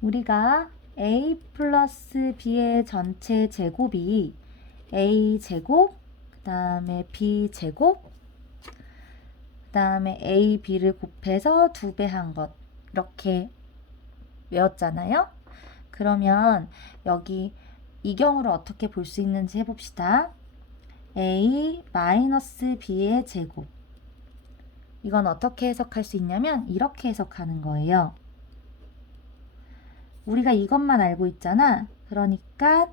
우리가 a 플러스 b의 전체 제곱이 a 제곱, 그 다음에 b 제곱, 그 다음에 a, b를 곱해서 두 배 한 것. 이렇게 외웠잖아요? 그러면 여기 이 경우를 어떻게 볼 수 있는지 해봅시다. a 마이너스 b의 제곱. 이건 어떻게 해석할 수 있냐면 이렇게 해석하는 거예요. 우리가 이것만 알고 있잖아. 그러니까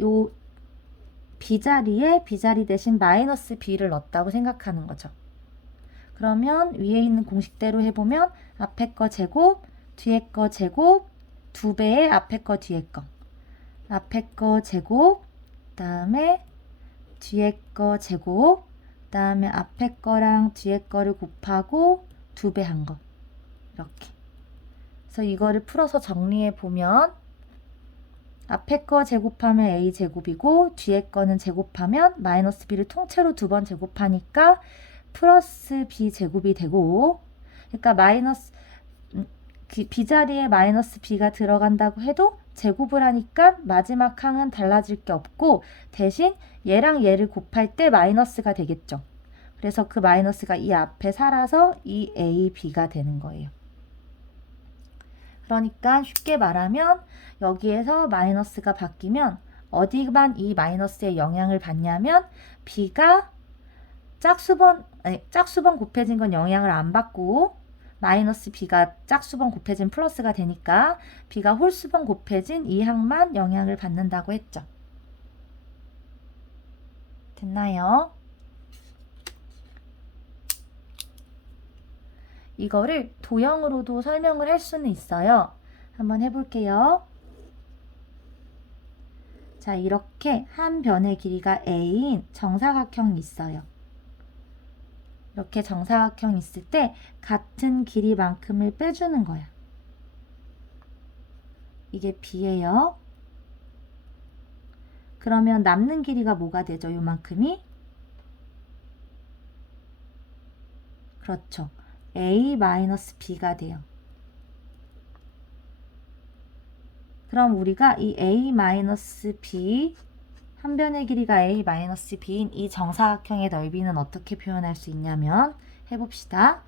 요 b자리에 b자리 대신 마이너스 b를 넣었다고 생각하는 거죠. 그러면 위에 있는 공식대로 해보면 앞에 거 제곱, 뒤에 거 제곱, 두 배의 앞에 거 뒤에 거. 앞에 거 제곱, 다음에 뒤에 거 제곱, 다음에 앞에 거랑 뒤에 거를 곱하고 두 배 한 거. 이렇게. 그래서 이거를 풀어서 정리해 보면 앞에 거 제곱하면 a 제곱이고 뒤에 거는 제곱하면 마이너스 b를 통째로 두 번 제곱하니까 플러스 b 제곱이 되고 그러니까 마이너스 음, 그 b자리에 마이너스 b가 들어간다고 해도 제곱을 하니까 마지막 항은 달라질 게 없고 대신 얘랑 얘를 곱할 때 마이너스가 되겠죠. 그래서 그 마이너스가 이 앞에 살아서 이 a, b가 되는 거예요. 그러니까 쉽게 말하면 여기에서 마이너스가 바뀌면 어디만 이 마이너스의 영향을 받냐면 b가 짝수번 아니 짝수번 곱해진 건 영향을 안 받고 마이너스 b가 짝수번 곱해진 플러스가 되니까 b가 홀수번 곱해진 이 항만 영향을 받는다고 했죠. 됐나요? 이거를 도형으로도 설명을 할 수는 있어요. 한번 해볼게요. 자, 이렇게 한 변의 길이가 a인 정사각형이 있어요. 이렇게 정사각형 있을 때 같은 길이만큼을 빼주는 거야. 이게 b예요. 그러면 남는 길이가 뭐가 되죠? 요만큼이? 그렇죠. A-b가 돼요. 그럼 우리가 이 a-b 한 변의 길이가 a-b인 이 정사각형의 넓이는 어떻게 표현할 수 있냐면 해봅시다.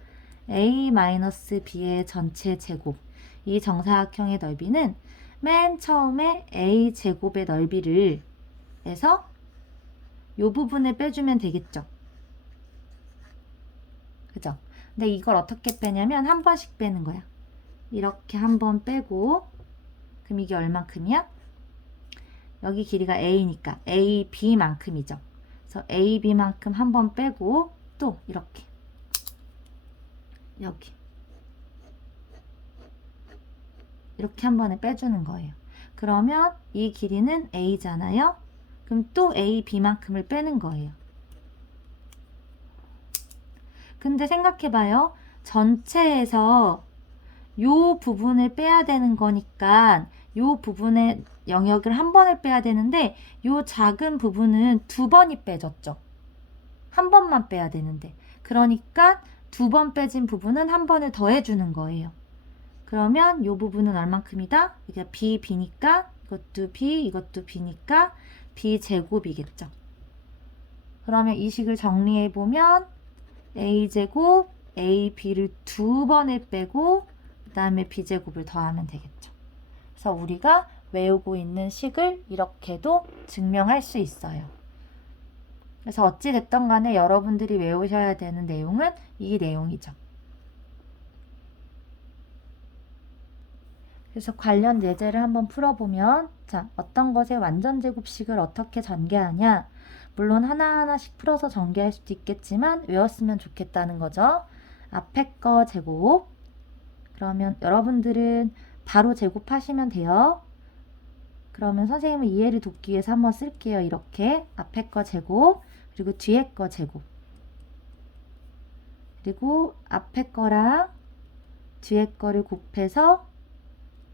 a-b의 전체 제곱 이 정사각형의 넓이는 맨 처음에 a 제곱의 넓이를 해서 이 부분을 빼주면 되겠죠. 그죠? 근데 이걸 어떻게 빼냐면 한 번씩 빼는 거야. 이렇게 한 번 빼고 그럼 이게 얼만큼이야? 여기 길이가 a니까 ab만큼이죠. 그래서 ab만큼 한 번 빼고 또 이렇게 여기 이렇게 한 번에 빼주는 거예요. 그러면 이 길이는 a잖아요. 그럼 또 ab만큼을 빼는 거예요. 근데 생각해봐요. 전체에서 요 부분을 빼야 되는 거니까 요 부분의 영역을 한 번을 빼야 되는데 요 작은 부분은 두 번이 빼졌죠. 한 번만 빼야 되는데. 그러니까 두 번 빼진 부분은 한 번을 더해 주는 거예요. 그러면 요 부분은 얼만큼이다? 이게 b, b니까 이것도 b, 이것도 b니까 b 제곱이겠죠. 그러면 이 식을 정리해 보면 a제곱, ab를 두 번을 빼고 그 다음에 b제곱을 더하면 되겠죠. 그래서 우리가 외우고 있는 식을 이렇게도 증명할 수 있어요. 그래서 어찌됐든 간에 여러분들이 외우셔야 되는 내용은 이 내용이죠. 그래서 관련 예제를 한번 풀어보면 자 어떤 것의 완전 제곱식을 어떻게 전개하냐 물론 하나하나씩 풀어서 전개할 수도 있겠지만 외웠으면 좋겠다는 거죠. 앞에 거 제곱 그러면 여러분들은 바로 제곱하시면 돼요. 그러면 선생님은 이해를 돕기 위해서 한번 쓸게요. 이렇게 앞에 거 제곱 그리고 뒤에 거 제곱 그리고 앞에 거랑 뒤에 거를 곱해서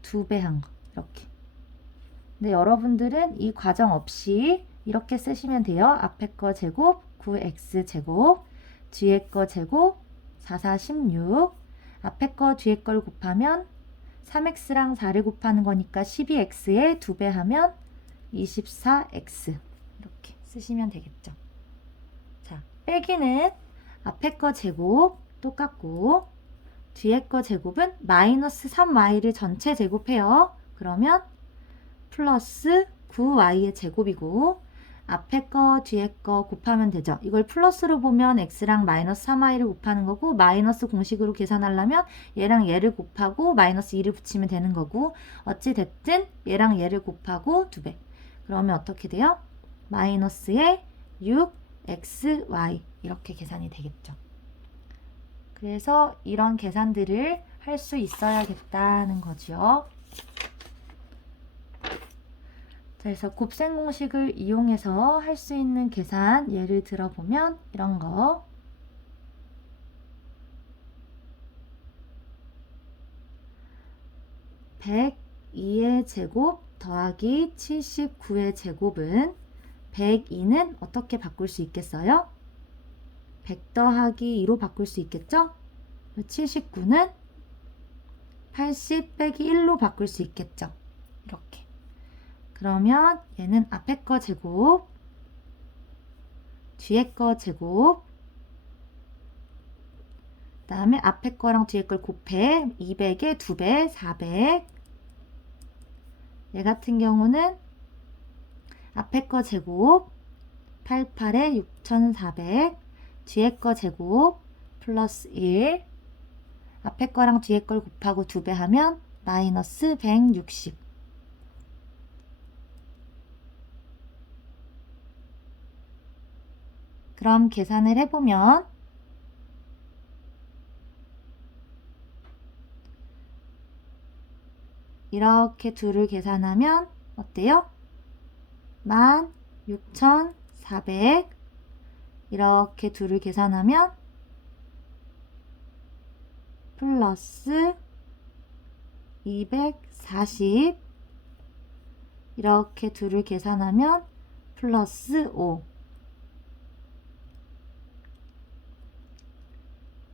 두 배 한 거 이렇게 근데 여러분들은 이 과정 없이 이렇게 쓰시면 돼요. 앞에 거 제곱 9x 제곱 뒤에 거 제곱 4, 4, 16 앞에 거 뒤에 걸 곱하면 3x랑 4를 곱하는 거니까 12x에 2배 하면 24x 이렇게 쓰시면 되겠죠. 자, 빼기는 앞에 거 제곱 똑같고 뒤에 거 제곱은 마이너스 3y를 전체 제곱해요. 그러면 플러스 9y의 제곱이고 앞에 거 뒤에 거 곱하면 되죠. 이걸 플러스로 보면 x랑 마이너스 3y를 곱하는 거고 마이너스 공식으로 계산하려면 얘랑 얘를 곱하고 마이너스 2를 붙이면 되는 거고 어찌 됐든 얘랑 얘를 곱하고 2배. 그러면 어떻게 돼요? 마이너스의 6xy 이렇게 계산이 되겠죠. 그래서 이런 계산들을 할 수 있어야겠다는. 자, 그래서 곱셈 공식을 이용해서 할 수 있는 계산 예를 들어보면 이런 거 (102의 제곱) 더하기 (79의 제곱은) (102는) 어떻게 바꿀 수 있겠어요? 100 더하기 2로 바꿀 수 있겠죠? 79는 80 빼기 1로 바꿀 수 있겠죠? 이렇게. 그러면 얘는 앞에 거 제곱, 뒤에 거 제곱, 그 다음에 앞에 거랑 뒤에 걸 곱해 200에 2배, 400. 얘 같은 경우는 앞에 거 제곱, 88에 6400, 뒤에 거 제곱, 플러스 1. 앞에 거랑 뒤에 걸 곱하고 2배 하면 마이너스 160. 그럼 계산을 해보면 이렇게 둘을 계산하면 어때요? 16,400 이렇게 둘을 계산하면 플러스 240 이렇게 둘을 계산하면 플러스 5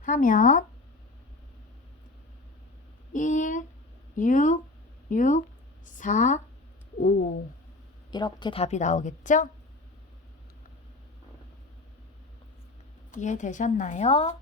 하면 1, 6, 6, 4, 5 이렇게 답이 나오겠죠? 이해되셨나요?